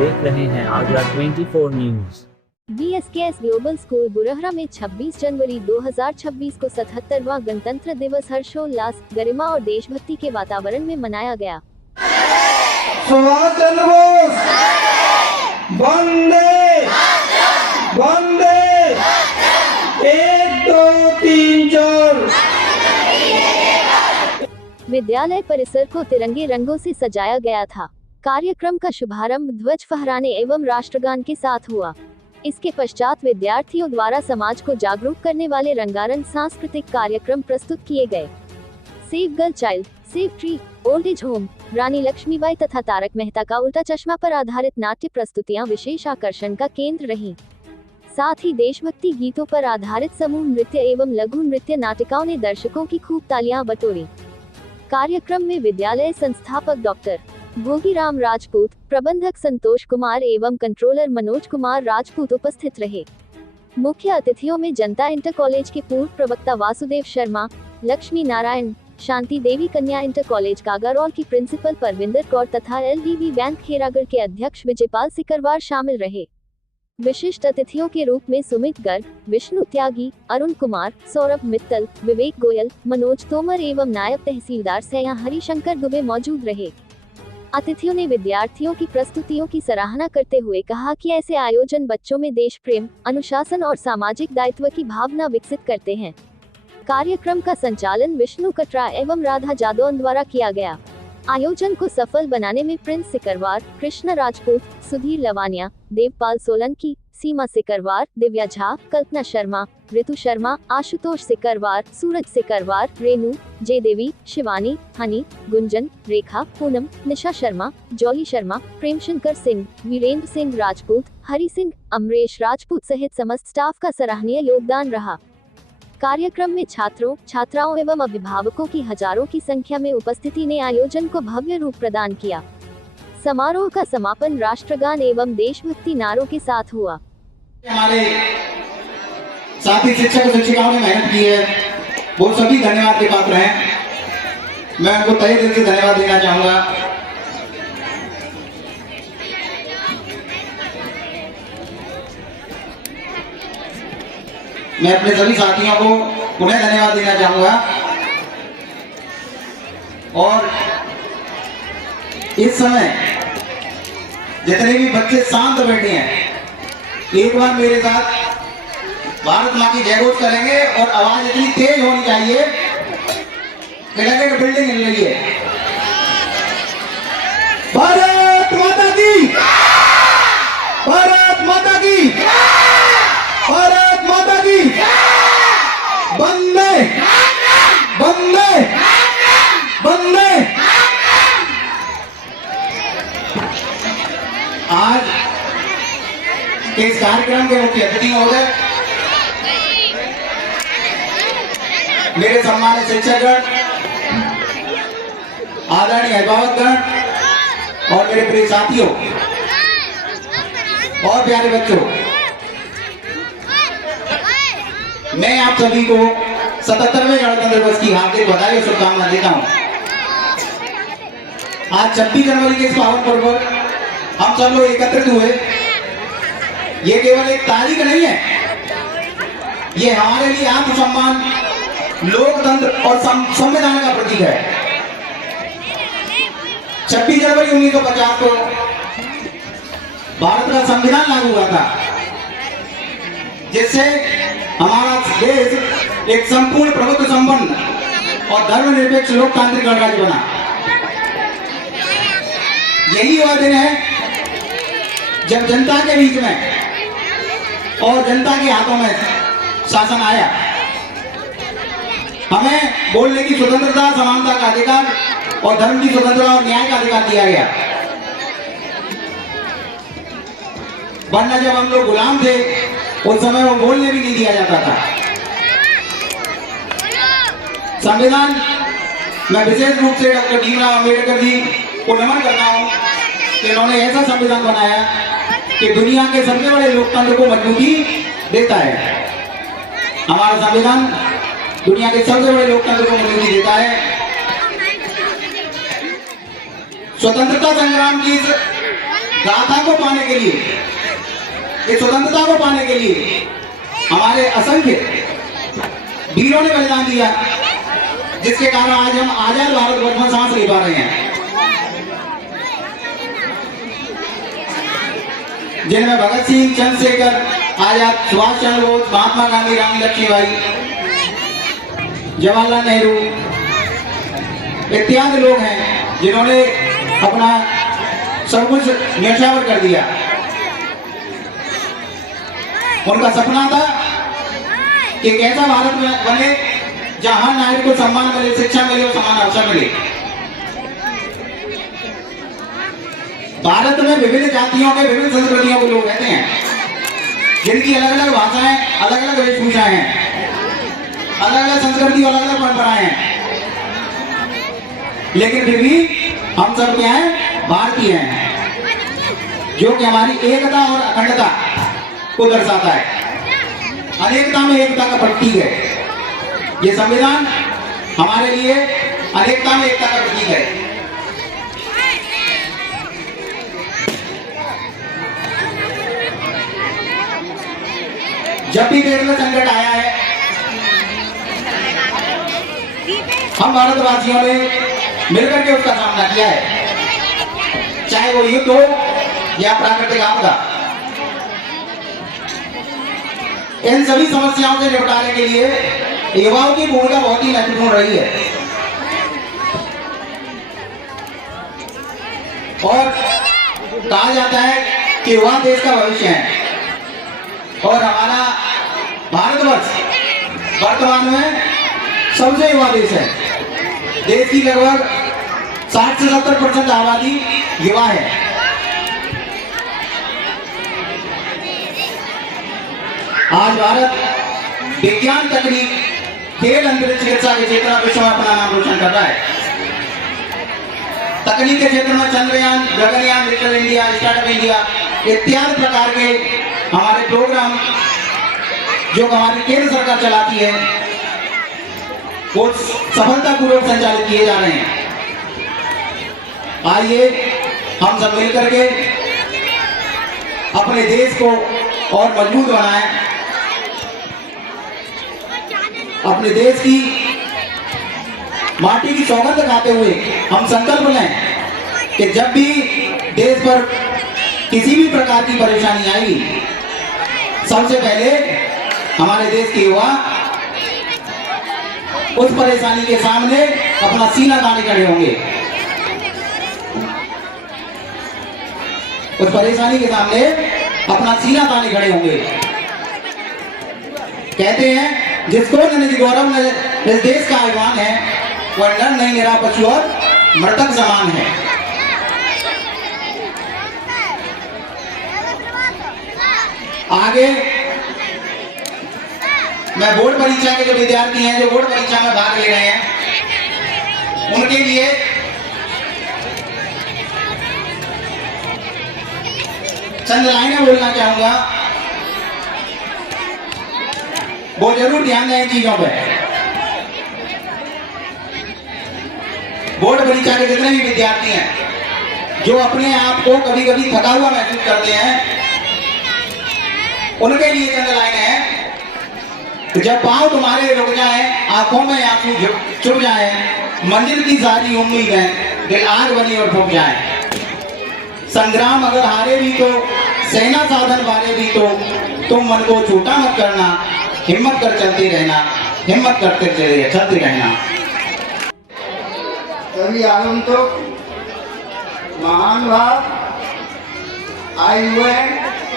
देख रहे हैं Agra 24 news. BSKS global school Burhara में 26 जनवरी 2026 को 77वां गणतंत्र दिवस हर्षोल्लास, गरिमा और देशभक्ति के वातावरण में मनाया गया। सुभाष चंद्र बोस वंदे वंदे 1 2 3 4। विद्यालय परिसर को तिरंगे रंगों से सजाया गया था। कार्यक्रम का शुभारंभ ध्वज फहराने एवं राष्ट्रगान के साथ हुआ। इसके पश्चात विद्यार्थियों द्वारा समाज को जागरूक करने वाले रंगारंग सांस्कृतिक कार्यक्रम प्रस्तुत किए गए। Save girl child, save tree, old age home, Rani Lakshmibai तथा तारक मेहता का उल्टा चश्मा पर आधारित नाट्य प्रस्तुतियां विशेष आकर्षण का केंद्र रहीं। साथ ही देशभक्ति गीतों पर आधारित समूह नृत्य एवं लघु नृत्य नाटिकाओं ने दर्शकों की खूब तालियां बटोरी। कार्यक्रम में विद्यालय संस्थापक डॉक्टर भोगीराम राजपूत, प्रबंधक संतोष कुमार एवं कंट्रोलर मनोज कुमार राजपूत उपस्थित रहे। मुख्य अतिथियों में जनता इंटर कॉलेज के पूर्व प्रवक्ता वासुदेव शर्मा, लक्ष्मी नारायण, शांति देवी कन्या इंटर कॉलेज कागारौल की प्रिंसिपल परविंदर कौर तथा LDV बैंक खेरागढ़ के अध्यक्ष विजयपाल सिकरवार शामिल रहे। विशिष्ट अतिथियों के रूप में सुमित गर्ग, विष्णु त्यागी, अरुण कुमार, सौरभ मित्तल, विवेक गोयल, मनोज तोमर एवं नायब तहसीलदार सैया हरिशंकर दुबे मौजूद रहे। अतिथियों ने विद्यार्थियों की प्रस्तुतियों की सराहना करते हुए कहा कि ऐसे आयोजन बच्चों में देश प्रेम, अनुशासन और सामाजिक दायित्व की भावना विकसित करते हैं। कार्यक्रम का संचालन विष्णु कटरा एवं राधा जादौन द्वारा किया गया। आयोजन को सफल बनाने में प्रिंस सिकरवार, कृष्ण राजपूत, सुधीर लवानिया, देवपाल सोलंकी, सीमा सिकरवार, दिव्या झा, कल्पना शर्मा, ऋतु शर्मा, आशुतोष सिकरवार, सूरज सिकरवार, रेनू, जयदेवी, शिवानी, हनी, गुंजन, रेखा, पूनम, निशा शर्मा, जॉली शर्मा, प्रेमशंकर सिंह, वीरेंद्र सिंह राजपूत, हरि सिंह, अमरेश राजपूत सहित समस्त स्टाफ का सराहनीय योगदान रहा। कार्यक्रम में छात्रों, छात्राओं एवं अभिभावकों की हजारों की संख्या में उपस्थिति ने आयोजन को भव्य रूप प्रदान किया। समारोह का समापन राष्ट्रगान एवं देशभक्ति नारों के साथ हुआ। हमारे साथी शिक्षक और शिक्षिकाओं ने मेहनत की है, वो सभी धन्यवाद के पात्र हैं। मैं उनको तहे दिल से धन्यवाद देना चाहूंगा। मैं अपने सभी साथियों को पुनः धन्यवाद देना चाहूंगा। और इस समय जितने भी बच्चे शांत बैठे हैं, एक बार मेरे साथ भारत माँ की जय घोष करेंगे और आवाज इतनी तेज होनी चाहिए कि लगे कि बिल्डिंग हिल रही है। भारत माता की, भारत माता की, भारत माता की, वंदे वंदे वंदे। आज के इस कार्यक्रम के मुख्य अतिथि महोदय, मेरे सम्मानित शिक्षकगण, आदरणीय अभिभावकगण और मेरे प्रिय साथियों और प्यारे बच्चों, मैं आप सभी को 77वें गणतंत्र दिवस की हार्दिक बधाई और शुभकामनाएं देता हूं। आज 26 जनवरी के इस पावन पर्व पर हम सब लोग एकत्रित हुए। ये केवल एक तारीख नहीं है, ये हमारे लिए आत्मसम्मान, लोकतंत्र और संविधान का प्रतीक है। 26 जनवरी 1950 को भारत का संविधान लागू हुआ था, जिससे हमारा देश एक संपूर्ण प्रभुत्व संपन्न और धर्मनिरपेक्ष लोकतांत्रिक गणराज्य बना। यही वह दिन है जब जनता के बीच में और जनता के हाथों में शासन आया। हमें बोलने की स्वतंत्रता, समानता का अधिकार और धर्म की स्वतंत्रता और न्याय का अधिकार दिया गया। वरना जब हम लोग गुलाम थे, उस समय वो बोलने भी नहीं दिया जाता था। संविधान, मैं विशेष रूप से डॉक्टर भीमराव अंबेडकर जी को नमन करता हूं कि इन्होंने ऐसा संविधान बनाया कि दुनिया के सबसे बड़े लोकतंत्र को मजबूती देता है। हमारा संविधान दुनिया के सबसे बड़े लोकतंत्र को मजबूती देता है। स्वतंत्रता संग्राम की गाथा को पाने के लिए, इस स्वतंत्रता को पाने के लिए हमारे असंख्य वीरों ने बलिदान दिया, जिसके कारण आज हम आजाद भारतवर्ष में सांस ले पा रहे हैं, जिनमें भगत सिंह, चंद्रशेखर आजाद, सुभाष चंद्र बोस, महात्मा गांधी, रानी लक्ष्मीबाई, जवाहरलाल नेहरू इत्यादि लोग हैं जिन्होंने अपना सब कुछ न्यौछावर कर दिया। उनका सपना था कि एक ऐसा भारत में बने जहां नागरिक को सम्मान मिले, शिक्षा मिले और समान अवसर मिले। भारत में विभिन्न जातियों के, विभिन्न संस्कृतियों के लोग रहते हैं, जिनकी अलग अलग भाषाएं, अलग अलग वेशभूषाएं हैं, अलग अलग संस्कृति, अलग अलग परंपराएं हैं, लेकिन फिर भी हम सब क्या हैं? भारतीय हैं, जो कि हमारी एकता और अखंडता को दर्शाता है। अनेकता में एकता का प्रतीक है ये संविधान, हमारे लिए अनेकता में एकता का प्रतीक है। जब भी देश में संकट आया है, हम भारतवासियों ने मिलकर के उसका सामना किया है, चाहे वो युद्ध हो या प्राकृतिक आपदा। इन सभी समस्याओं से निपटाने के लिए युवाओं की भूमिका बहुत ही महत्वपूर्ण रही है, और कहा जाता है कि युवा देश का भविष्य है, और हमारा भारतवर्ष वर्तमान में सबसे युवा देश है। देश की लगभग 60 से 70% आबादी युवा है। आज भारत विज्ञान, तकनीक, खेल, अंतरिक्ष, चिकित्सा के क्षेत्र में विश्व में अपना नाम रोशन कर रहा है। तकनीक के क्षेत्र में Chandrayaan, Gaganyaan, digital India, startup India इत्यादि प्रकार के हमारे प्रोग्राम जो हमारी केंद्र सरकार चलाती है, वो सफलतापूर्वक संचालित किए जा रहे हैं। आइए हम सब मिलकर के अपने देश को और मजबूत बनाएं, अपने देश की माटी की सौगंध खाते हुए हम संकल्प लें कि जब भी देश पर किसी भी प्रकार की परेशानी आएगी, सबसे पहले हमारे देश के युवा उस परेशानी के सामने अपना सीना ताने खड़े होंगे, उस परेशानी के सामने अपना सीना ताने खड़े होंगे। कहते हैं जिसको निज गौरव इस देश का अभिमान है, वह नर नहीं, निरा, पशु और मृतक समान है। आगे मैं बोर्ड परीक्षा के जो विद्यार्थी हैं, जो बोर्ड परीक्षा में भाग ले रहे हैं, उनके लिए चंद लाइनें बोलना चाहूंगा। वो जरूर ध्यान दें इन चीजों पे। बोर्ड परीक्षा के जितने भी विद्यार्थी हैं जो अपने आप को कभी कभी थका हुआ महसूस करते हैं, उनके लिए चंद लाइनें हैं। जब पांव तुम्हारे रुक जाए, आंखों में आंसू चुभ जाए, मंजिल की सारी उम्मीदें दिल आग बनी और फूक जाए। संग्राम अगर हारे भी तो, सेना साधन वाले भी तो, तुम मन को छोटा मत करना, हिम्मत कर चलते रहना, हिम्मत करते चलते रहना। सभी आगंतुक महान भाव आए हुए हैं,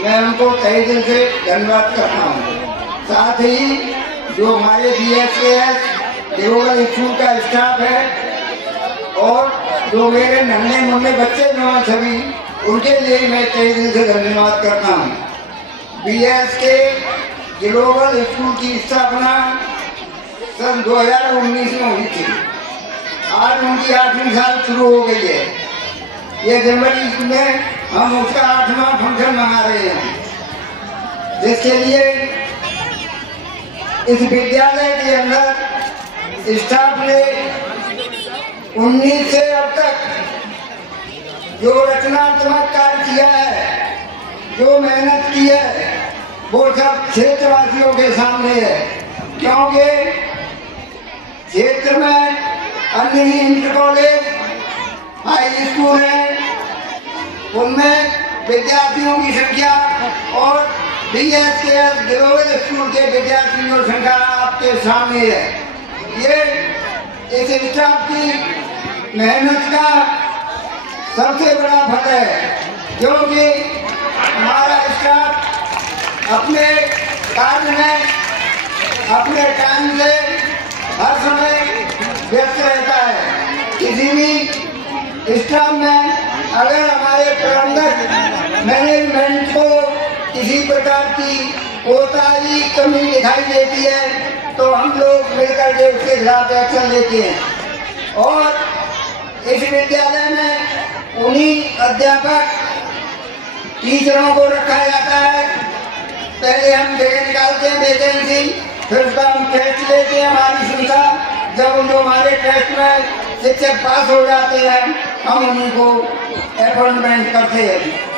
मैं उनको तहे दिल से धन्यवाद करता हूँ। साथ ही जो हमारे BSKS देवगढ़ स्कूल का स्टाफ है और जो मेरे नन्हे मुन्ने बच्चे जो हैं सभी, उनके लिए मैं तहे दिल से धन्यवाद करता हूँ। BSK देवगढ़ स्कूल की स्थापना सन 2019 में हुई थी। आज उनकी 8वीं साल शुरू हो गई है। ये जनवरी में हम उसका 8वां फंक्शन मना रहे हैं, जिसके लिए इस विद्यालय के अंदर स्टाफ ने 19 से अब तक जो रचनात्मक कार्य किया है, जो मेहनत की है, वो सब क्षेत्रवासियों के सामने है। क्योंकि क्षेत्र में अन्य ही इंटर कॉलेज, हाई स्कूल है, उनमें विद्यार्थियों की संख्या और BSKS ग्लोबल स्कूल के विद्यार्थियों की संख्या आपके सामने है। ये इस स्टाफ की मेहनत का सबसे बड़ा फल है, क्योंकि हमारा स्टाफ अपने कार्य में अपने टाइम से हर समय व्यस्त रहता है। किसी भी स्टाफ में अगर हमारे प्रबंधक मैनेजमेंट को किसी प्रकार की कोताही कमी दिखाई देती है तो हम लोग मिलकर के उसके खिलाफ एक्शन लेते हैं। और इस विद्यालय में उन्हीं अध्यापक टीचरों को रखा जाता है। पहले हम जगह निकालते हैं वैकेंसी, फिर उसका हम टेस्ट लेते हैं हमारी सुविधा। जब जो हमारे टेस्ट में शिक्षक पास हो जाते हैं हम उन्हीं को अपॉइंटमेंट करते हैं।